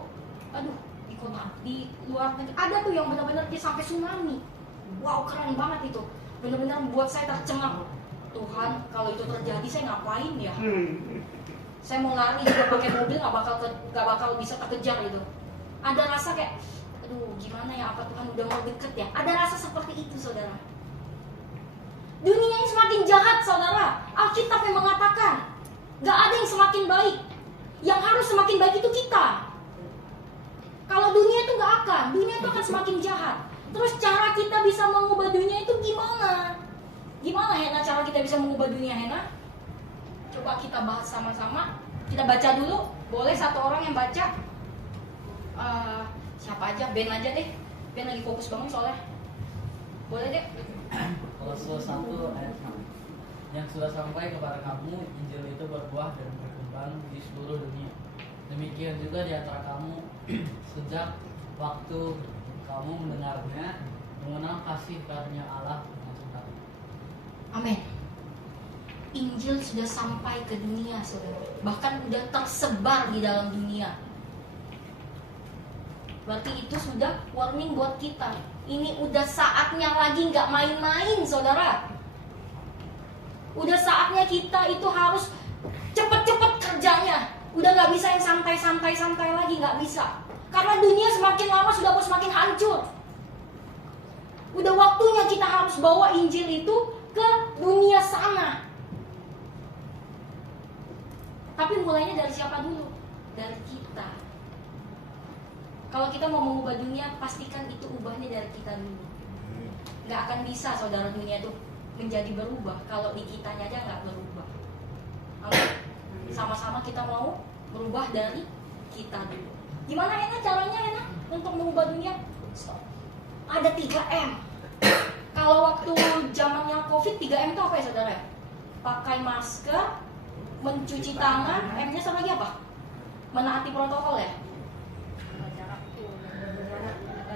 aduh, di kota di luar negeri ada tuh yang benar-benar dia sampai tsunami. Wow, keren banget itu. Benar-benar membuat saya tercengang. Tuhan, kalau itu terjadi saya ngapain ya? Saya mau lari juga pakai mobil nggak bakal bisa terkejar gitu. Ada rasa kayak, aduh, gimana ya? Apa Tuhan udah mau deket ya? Ada rasa seperti itu, saudara. Dunia ini semakin jahat, saudara. Alkitab yang mengatakan gak ada yang semakin baik. Yang harus semakin baik itu kita. Kalau dunia itu gak akan, dunia itu akan semakin jahat. Terus cara kita bisa mengubah dunia itu gimana? Gimana Hena cara kita bisa mengubah dunia, Hena? Coba kita bahas sama-sama. Kita baca dulu. Boleh satu orang yang baca? Siapa aja? Ben aja deh. Ben lagi fokus banget soalnya. Boleh deh. Kolose 1 ayat 6. Yang sudah sampai kepada kamu, Injil itu berbuah dan berkembang di seluruh dunia. Demikian juga di antara kamu, sejak waktu kamu mendengarnya, mengenal kasih karunia Allah dengan sebenarnya. Amin. Injil sudah sampai ke dunia, saudara. Bahkan sudah tersebar di dalam dunia. Berarti itu sudah warning buat kita. Ini udah saatnya lagi nggak main-main, saudara. Udah saatnya kita itu harus cepet-cepet kerjanya. Udah nggak bisa yang santai-santai lagi, nggak bisa. Karena dunia semakin lama sudah mau semakin hancur. Udah waktunya kita harus bawa Injil itu ke dunia sana. Tapi mulainya dari siapa dulu? Dari kita. Kalau kita mau mengubah dunia, pastikan itu ubahnya dari kita dulu. Gak akan bisa, saudara, dunia itu menjadi berubah kalau di kitanya aja gak berubah. Amin. Sama-sama kita mau berubah dari kita dulu. Gimana Hena caranya, Hena, untuk mengubah dunia? Ada 3M. Kalau waktu zamannya COVID, 3M itu apa ya, saudara? Pakai masker, mencuci tangan, M-nya sama lagi apa? Menaati protokol ya?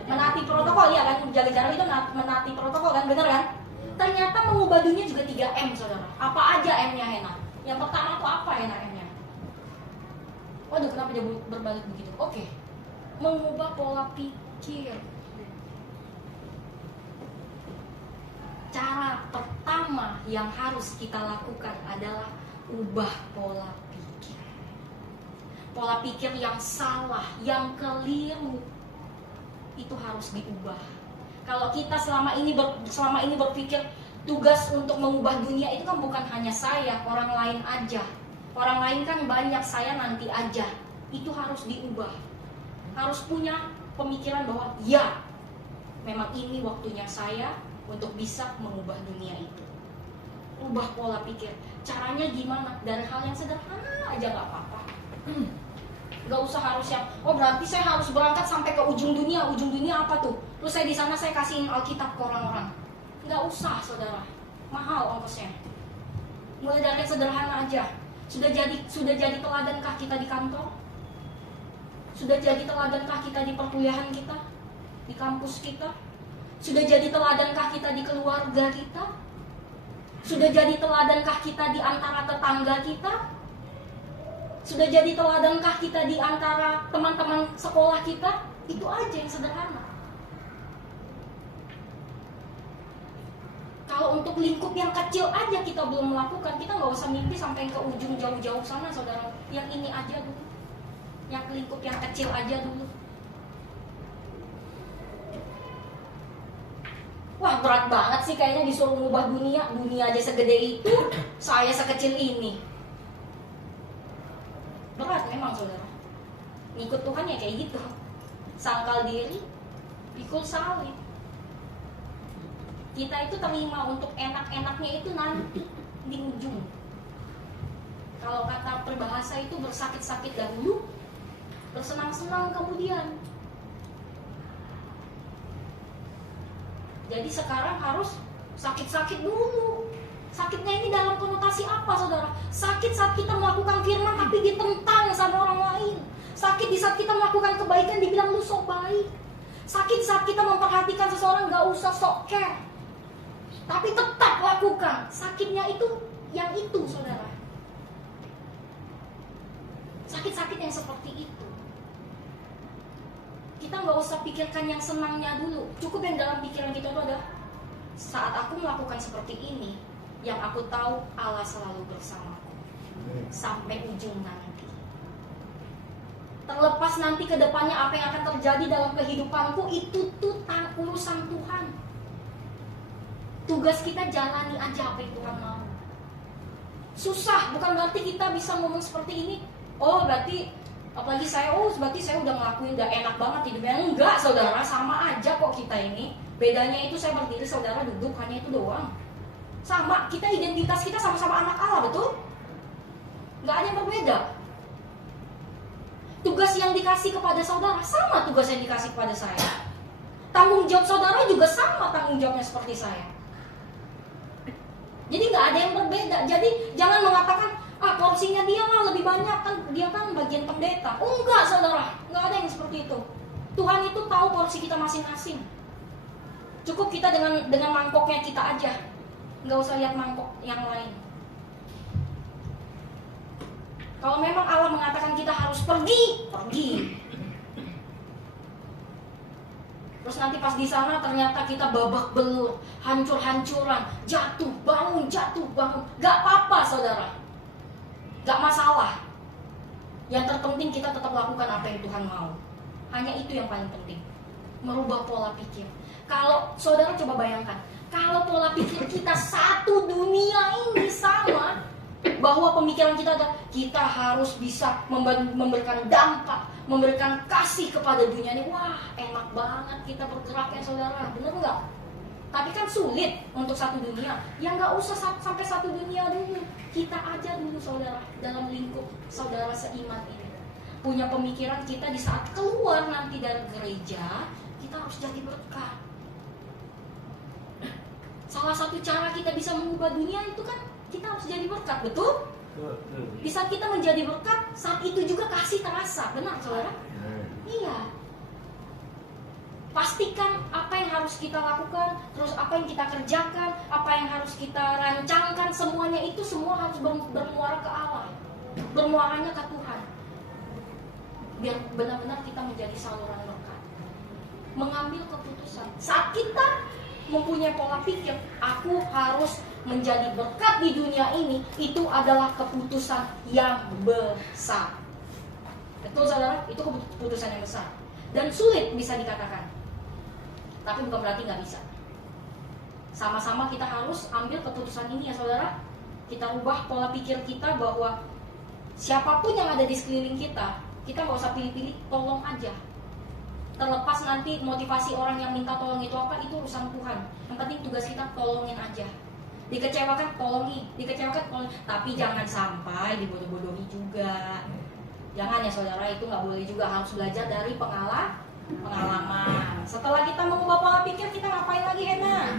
Menaati protokol ya kan, jaga jarak itu menaati protokol kan, bener kan? Ternyata mengubah dunia juga 3M, saudara. Apa aja M-nya, Hena? Yang pertama tuh apa, Hena, M-nya? Waduh, kenapa dia berbalik begitu? Oke. Mengubah pola pikir. Cara pertama yang harus kita lakukan adalah ubah pola pikir. Pola pikir yang salah, yang keliru, itu harus diubah. Kalau kita selama ini berpikir tugas untuk mengubah dunia itu kan bukan hanya saya, orang lain aja. Orang lain kan banyak, saya nanti aja. Itu harus diubah. Harus punya pemikiran bahwa ya, memang ini waktunya saya untuk bisa mengubah dunia itu. Ubah pola pikir. Caranya gimana? Dari hal yang sederhana aja gak apa-apa. Gak usah harus yang, oh berarti saya harus berangkat sampai ke ujung dunia. Ujung dunia apa tuh? Terus saya di sana saya kasihin Alkitab ke orang-orang. Gak usah, saudara. Mahal ongkosnya. Mulai dari yang sederhana aja. Sudah jadi teladankah kita di kantor? Sudah jadi teladankah kita di perkuliahan kita? Di kampus kita? Sudah jadi teladankah kita di keluarga kita? Sudah jadi teladankah kita di antara tetangga kita? Sudah jadi teladankah kita di antara teman-teman sekolah kita? Itu aja yang sederhana. Kalau untuk lingkup yang kecil aja kita belum melakukan, kita nggak usah mimpi sampai ke ujung jauh-jauh sana, saudara. Yang ini aja dulu. Yang lingkup yang kecil aja dulu. Wah, berat banget sih kayaknya disuruh mengubah dunia. Dunia aja segede itu, saya sekecil ini. Berat memang, saudara. Ngikut Tuhan ya kayak gitu. Sangkal diri, pikul salib. Kita itu terima untuk enak-enaknya itu nanti di ujung. Kalau kata peribahasa itu bersakit-sakit dahulu, bersenang-senang kemudian. Jadi sekarang harus sakit-sakit dulu. Sakitnya ini dalam konotasi apa, saudara? Sakit saat kita melakukan firman tapi ditentang sama orang lain. Sakit di saat kita melakukan kebaikan dibilang lu sok baik. Sakit saat kita memperhatikan seseorang gak usah sok care, tapi tetap lakukan. Sakitnya itu yang itu, saudara. nggak usah pikirkan yang senangnya dulu. Cukup yang dalam pikiran kita itu adalah saat aku melakukan seperti ini, yang aku tahu Allah selalu bersamaku sampai ujung nanti. Terlepas nanti ke depannya apa yang akan terjadi dalam kehidupanku, itu tuh urusan Tuhan. Tugas kita jalani aja apa yang Tuhan mau. Susah, bukan berarti kita bisa ngomong seperti ini. Oh berarti, apalagi saya, berarti saya udah ngelakuin, udah enak banget hidupnya. Enggak saudara, sama aja kok kita ini. Bedanya itu saya berdiri, saudara duduk, hanya itu doang. Sama, kita identitas kita sama-sama anak Allah, betul? Nggak ada yang berbeda. Tugas yang dikasih kepada saudara sama tugas yang dikasih kepada saya. Tanggung jawab saudara juga sama tanggung jawabnya seperti saya. Jadi nggak ada yang berbeda. Jadi jangan mengatakan porsinya dia lah lebih banyak, kan dia kan bagian pendeta. Oh enggak saudara, nggak ada yang seperti itu. Tuhan itu tahu porsi kita masing-masing. Cukup kita dengan mangkoknya kita aja, nggak usah lihat mangkok yang lain. Kalau memang Allah mengatakan kita harus pergi, pergi. Terus nanti pas di sana ternyata kita babak belur, hancur-hancuran, jatuh bangun, gak apa-apa saudara, gak masalah. Yang terpenting kita tetap lakukan apa yang Tuhan mau. Hanya itu yang paling penting, merubah pola pikir. Kalau saudara coba bayangkan, kalau pola pikir kita satu dunia ini sama, bahwa pemikiran kita adalah kita harus bisa memberikan dampak, memberikan kasih kepada dunia ini. Wah, enak banget kita bergerak ya saudara, bener nggak? Tapi kan sulit untuk satu dunia. Ya nggak usah sampai satu dunia dulu. Kita aja dulu saudara, dalam lingkup saudara seiman ini. Punya pemikiran kita di saat keluar nanti dari gereja, kita harus jadi berkat. Salah satu cara kita bisa mengubah dunia itu kan kita harus jadi berkat, betul? Di saat kita menjadi berkat, saat itu juga kasih terasa, benar saudara? Iya. Pastikan apa yang harus kita lakukan, terus apa yang kita kerjakan, apa yang harus kita rancangkan, semuanya itu semua harus bermuara ke Allah, bermuaranya ke Tuhan. Biar benar-benar kita menjadi saluran berkat, mengambil keputusan. Saat kita mempunyai pola pikir, aku harus menjadi berkat di dunia ini, itu adalah keputusan yang besar. Betul saudara? Itu keputusan yang besar dan sulit bisa dikatakan, tapi bukan berarti nggak bisa. Sama-sama kita harus ambil keputusan ini ya saudara. Kita ubah pola pikir kita bahwa siapapun yang ada di sekeliling kita nggak usah pilih-pilih, tolong aja. Terlepas nanti motivasi orang yang minta tolong itu apa, itu urusan Tuhan. Yang penting tugas kita tolongin aja. Dikecewakan, tolongi, tapi jangan sampai dibodoh-bodohi juga. Jangan ya saudara, itu nggak boleh juga. Harus belajar dari pengalaman. Setelah kita mengubah pola pikir, kita ngapain lagi Hena?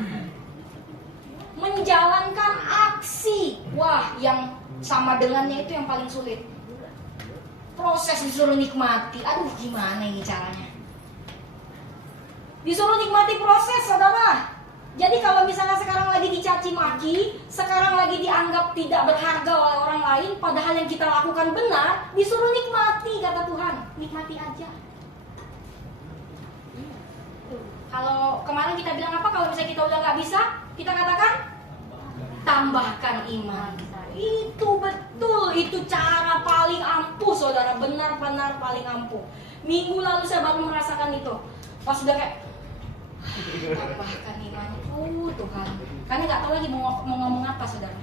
Menjalankan aksi. Wah, yang sama dengannya itu yang paling sulit. Proses disuruh nikmati. Aduh, gimana ini caranya? Disuruh nikmati proses saudara. Jadi kalau misalnya sekarang lagi dicaci maki, sekarang lagi dianggap tidak berharga oleh orang lain, padahal yang kita lakukan benar, disuruh nikmati kata Tuhan. Nikmati aja. Kalau kemarin kita bilang apa? Kalau misalnya kita udah nggak bisa, kita katakan tambahkan iman. Itu betul, itu cara paling ampuh saudara, benar-benar paling ampuh. Minggu lalu saya baru merasakan itu. Pas sudah kayak tambahkan iman. Tuhan, karena nggak tahu lagi mau ngomong apa saudara.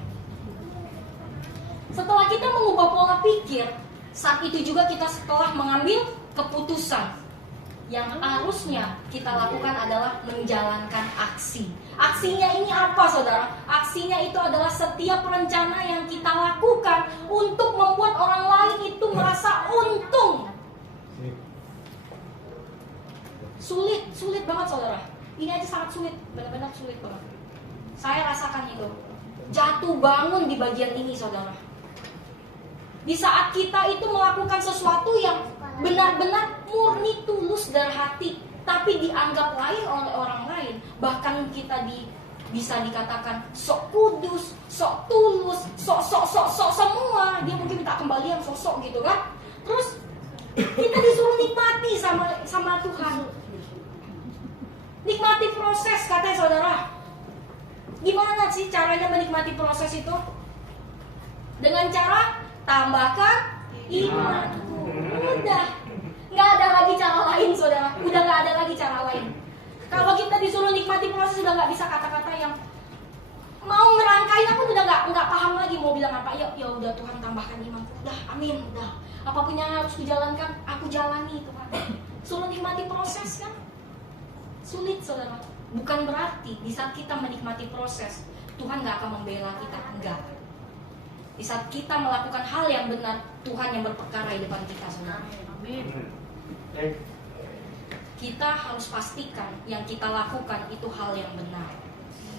Setelah kita mengubah pola pikir, saat itu juga kita setelah mengambil keputusan. Yang harusnya kita lakukan adalah menjalankan aksi. Aksinya ini apa saudara? Aksinya itu adalah setiap rencana yang kita lakukan untuk membuat orang lain itu merasa untung. Sulit banget saudara. Ini aja sangat sulit, benar-benar sulit banget. Saya rasakan itu. Jatuh bangun di bagian ini saudara. Di saat kita itu melakukan sesuatu yang benar-benar murni tulus dari hati, tapi dianggap lain oleh orang lain, bahkan kita bisa dikatakan sok kudus, sok tulus, sok semua. Dia mungkin minta kembalian sosok gitu kan. Terus Kita disuruh nikmati sama Tuhan. Nikmati proses, katanya saudara. Gimana sih caranya menikmati proses itu? Dengan cara tambahkan imanku. Udah, nggak ada lagi cara lain, saudara. Udah nggak ada lagi cara lain. Kalau kita disuruh nikmati proses, udah nggak bisa kata-kata yang mau ngerangkain apa, udah nggak paham lagi mau bilang apa. Ya udah Tuhan, tambahkan imanku. Udah, amin. Udah, apapun yang harus kujalankan, aku jalani Tuhan. Suruh nikmati proses kan? Sulit, saudara. Bukan berarti di saat kita menikmati proses, Tuhan gak akan membela kita. Enggak. Di saat kita melakukan hal yang benar, Tuhan yang berperkara di depan kita, saudara. Amin. Kita harus pastikan yang kita lakukan itu hal yang benar.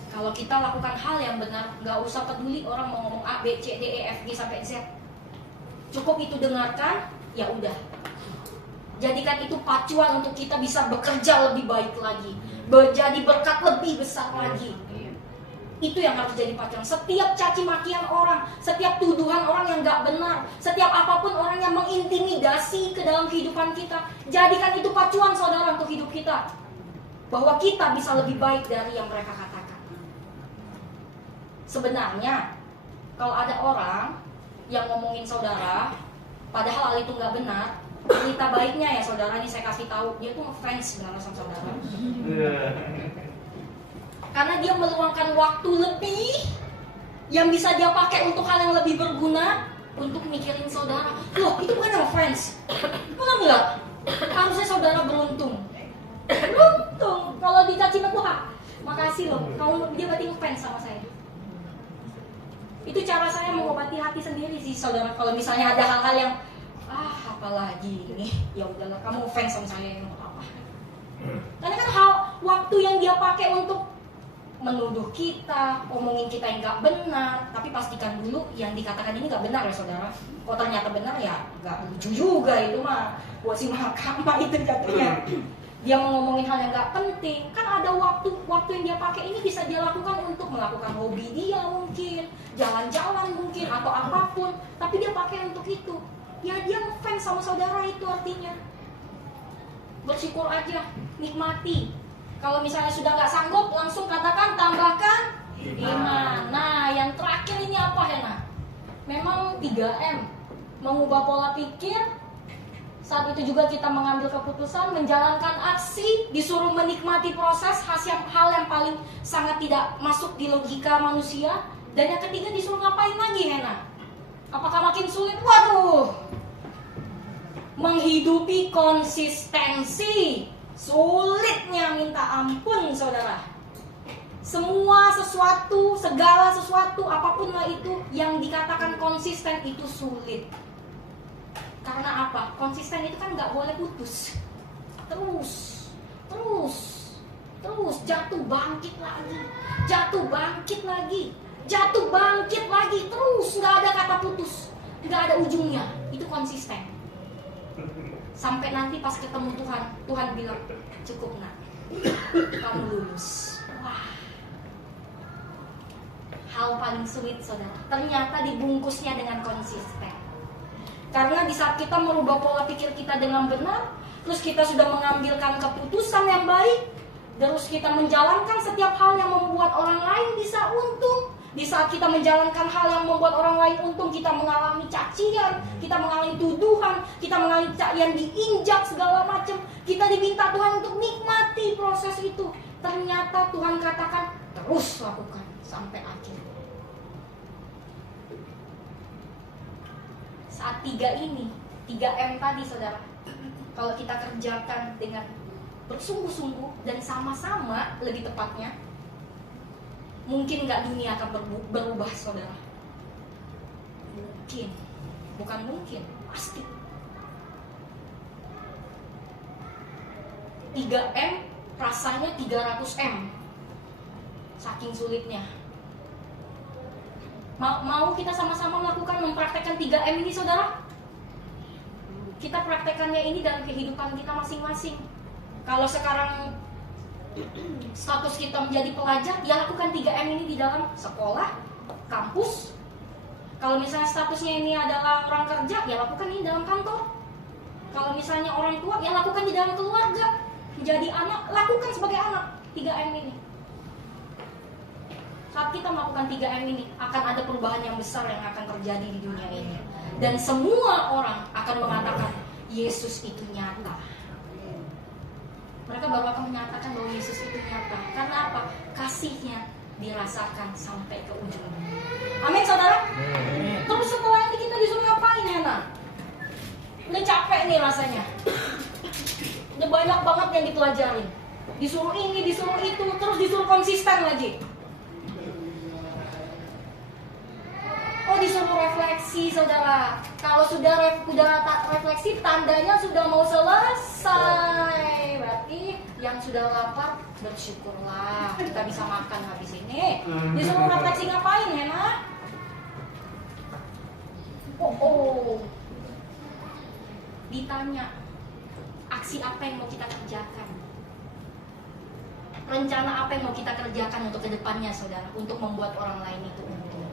Kalau kita lakukan hal yang benar, gak usah peduli orang mau ngomong A, B, C, D, E, F, G, sampai Z. Cukup itu dengarkan, ya udah. Jadikan itu pacuan untuk kita bisa bekerja lebih baik lagi, jadi berkat lebih besar lagi. Itu yang harus jadi pacuan. Setiap caci makian orang, setiap tuduhan orang yang gak benar, setiap apapun orang yang mengintimidasi ke dalam kehidupan kita, jadikan itu pacuan, saudara, untuk hidup kita, bahwa kita bisa lebih baik dari yang mereka katakan. Sebenarnya kalau ada orang yang ngomongin saudara padahal hal itu gak benar, berita baiknya ya saudara, ini saya kasih tahu, dia tuh ngefans sebenarnya sama saudara. Karena dia meluangkan waktu lebih yang bisa dia pakai untuk hal yang lebih berguna, untuk mikirin saudara. Loh, itu bukan ngefans. Malah enggak. Harusnya saudara beruntung. Beruntung. Kalau dicaci maki, wah, makasih loh, kamu, dia berarti ngefans sama saya. Itu cara saya mengobati hati sendiri sih saudara. Kalau misalnya ada hal-hal yang apalagi ini, ya udahlah, kamu fans sama saya, yang apa. Karena kan waktu yang dia pakai untuk menuduh kita, omongin kita yang nggak benar, tapi pastikan dulu yang dikatakan ini nggak benar ya saudara. Kalau ternyata benar ya nggak lucu juga, itu mah buat si mahkamah itu jatuhnya. Dia mau ngomongin hal yang nggak penting, kan ada waktu yang dia pakai ini bisa dia lakukan untuk melakukan hobi dia mungkin, jalan-jalan mungkin atau apapun, tapi dia pakai untuk itu. Ya dia ngefans sama saudara, itu artinya. Bersyukur aja, nikmati. Kalau misalnya sudah nggak sanggup, langsung katakan tambahkan iman. Nah, yang terakhir ini apa Hena? Memang 3M, mengubah pola pikir. Saat itu juga kita mengambil keputusan, menjalankan aksi, disuruh menikmati proses, hal yang paling sangat tidak masuk di logika manusia. Dan yang ketiga disuruh ngapain lagi Hena? Apakah makin sulit? Waduh, menghidupi konsistensi. Sulitnya minta ampun saudara. Semua sesuatu, segala sesuatu, apapun lah itu yang dikatakan konsisten itu sulit. Karena apa? Konsisten itu kan gak boleh putus. Terus jatuh bangkit lagi, jatuh bangkit lagi, jatuh bangkit lagi, terus gak ada kata putus, gak ada ujungnya. Itu konsisten. Sampai nanti pas ketemu Tuhan bilang, cukup nak, kamu lulus. Wah, hal paling sulit saudara, ternyata dibungkusnya dengan konsisten. Karena di saat kita merubah pola pikir kita dengan benar, terus kita sudah mengambilkan keputusan yang baik, terus kita menjalankan setiap hal yang membuat orang lain bisa untung. Di saat kita menjalankan hal yang membuat orang lain untung, kita mengalami cacian, kita mengalami tuduhan, kita mengalami cacian, diinjak segala macam. Kita diminta Tuhan untuk nikmati proses itu. Ternyata Tuhan katakan terus lakukan sampai akhir. Saat 3M tadi saudara, kalau kita kerjakan dengan bersungguh-sungguh dan sama-sama, lebih tepatnya, mungkin nggak dunia akan berubah saudara. Mungkin, bukan mungkin, pasti. 3M rasanya 300M, saking sulitnya. Mau kita sama-sama melakukan, mempraktekkan 3M ini saudara? Kita praktekannya ini dalam kehidupan kita masing-masing. Kalau sekarang status kita menjadi pelajar, ya lakukan 3M ini di dalam sekolah, kampus. Kalau misalnya statusnya ini adalah orang kerja, ya lakukan ini dalam kantor. Kalau misalnya orang tua, ya lakukan di dalam keluarga. Menjadi anak, lakukan sebagai anak. 3M ini. Saat kita melakukan 3M ini, akan ada perubahan yang besar yang akan terjadi di dunia ini. Dan semua orang akan mengatakan, Yesus itu nyata. Mereka baru akan menyatakan bahwa Yesus itu nyata. Karena apa? Kasihnya dirasakan sampai ke ujung. Amin, saudara? Terus setelah ini kita disuruh ngapain ya, Nak? Udah capek nih rasanya. Udah banyak banget yang dipelajarin. Disuruh ini, disuruh itu, terus disuruh konsisten lagi. Oh, disuruh refleksi, saudara. Kalau sudah refleksi, tandanya sudah mau selesai. Berarti yang sudah lapar, bersyukurlah. Kita bisa makan habis ini. Disuruh refleksi ngapain, Hena? Oh. Ditanya, aksi apa yang mau kita kerjakan? Rencana apa yang mau kita kerjakan untuk kedepannya, saudara? Untuk membuat orang lain itu untung.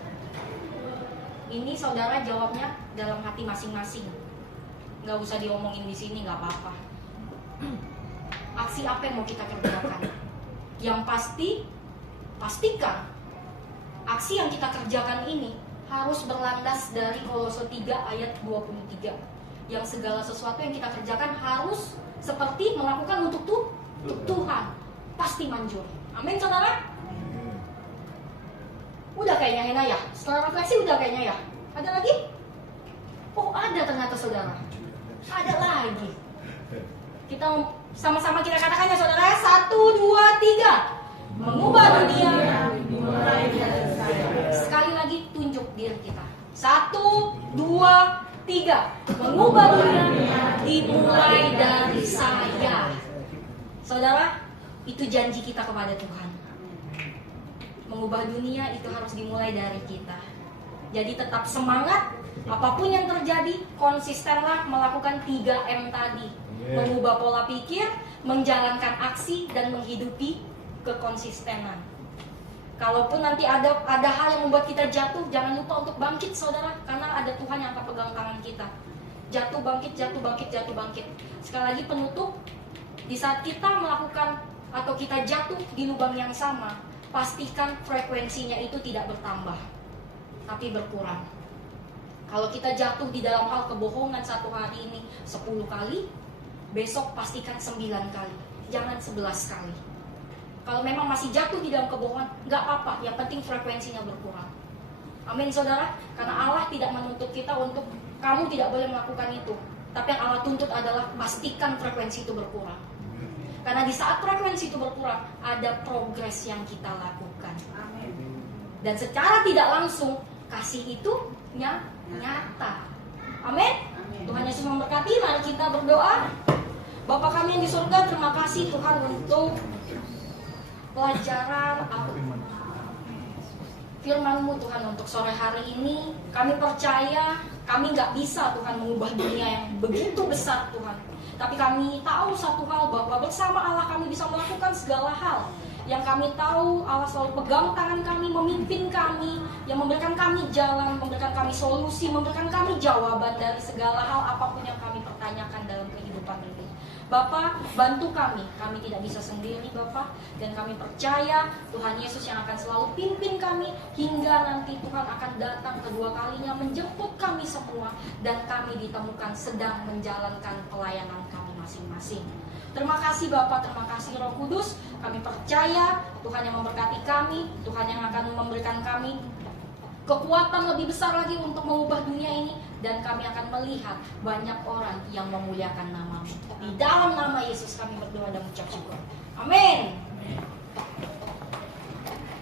Ini saudara jawabnya dalam hati masing-masing. Gak usah diomongin di sini, gak apa-apa. Aksi apa yang mau kita kerjakan? Yang pasti, pastikan aksi yang kita kerjakan ini harus berlandas dari Kolose 3 ayat 23. Yang segala sesuatu yang kita kerjakan harus seperti melakukan untuk Tuhan. Pasti manjur. Amin, saudara? Udah kayaknya Hena ya. Setelah refleksi udah kayaknya ya. Ada lagi? Oh, ada ternyata, saudara. Ada lagi. Kita sama-sama kita katakan ya, saudara. 1, 2, 3. Mengubah dunia dimulai dari saya. Sekali lagi tunjuk diri kita. 1, 2, 3. Mengubah dunia dimulai dari saya. Saudara, itu janji kita kepada Tuhan. Mengubah dunia itu harus dimulai dari kita. Jadi tetap semangat. Apapun yang terjadi, konsistenlah melakukan 3M tadi. Mengubah pola pikir, menjalankan aksi, dan menghidupi kekonsistenan. Kalaupun nanti ada hal yang membuat kita jatuh, jangan lupa untuk bangkit, saudara. Karena ada Tuhan yang akan pegang tangan kita. Jatuh, bangkit, jatuh, bangkit, jatuh, bangkit. Sekali lagi penutup, di saat kita melakukan atau kita jatuh di lubang yang sama, pastikan frekuensinya itu tidak bertambah, tapi berkurang. Kalau kita jatuh di dalam hal kebohongan satu hari ini 10 kali, besok pastikan 9 kali, jangan 11 kali. Kalau memang masih jatuh di dalam kebohongan, nggak apa-apa, yang penting frekuensinya berkurang. Amin, saudara. Karena Allah tidak menuntut kita untuk kamu tidak boleh melakukan itu, tapi yang Allah tuntut adalah pastikan frekuensi itu berkurang. Karena di saat frekuensi itu berkurang, ada progres yang kita lakukan. Dan secara tidak langsung, kasih itu nyata. Amin. Tuhan Yesus memberkati. Mari kita berdoa. Bapa kami yang di surga, terima kasih Tuhan untuk pelajaran firman-Mu Tuhan untuk sore hari ini. Kami percaya kami nggak bisa Tuhan mengubah dunia yang begitu besar Tuhan. Tapi kami tahu satu hal, bahwa bersama Allah kami bisa melakukan segala hal. Yang kami tahu Allah selalu pegang tangan kami, memimpin kami, yang memberikan kami jalan, memberikan kami solusi, memberikan kami jawaban dari segala hal apapun yang kami pertanyakan dalam kehidupan ini. Bapa, bantu kami tidak bisa sendiri Bapa, dan kami percaya Tuhan Yesus yang akan selalu pimpin kami hingga nanti Tuhan akan datang kedua kalinya menjemput kami semua, dan kami ditemukan sedang menjalankan pelayanan kami masing-masing. Terima kasih Bapak, terima kasih Roh Kudus. Kami percaya Tuhan yang memberkati kami, Tuhan yang akan memberikan kami kekuatan lebih besar lagi untuk mengubah dunia ini, dan kami akan melihat banyak orang yang memuliakan nama-Mu. Di dalam nama Yesus kami berdoa dan mengucap syukur. Amin.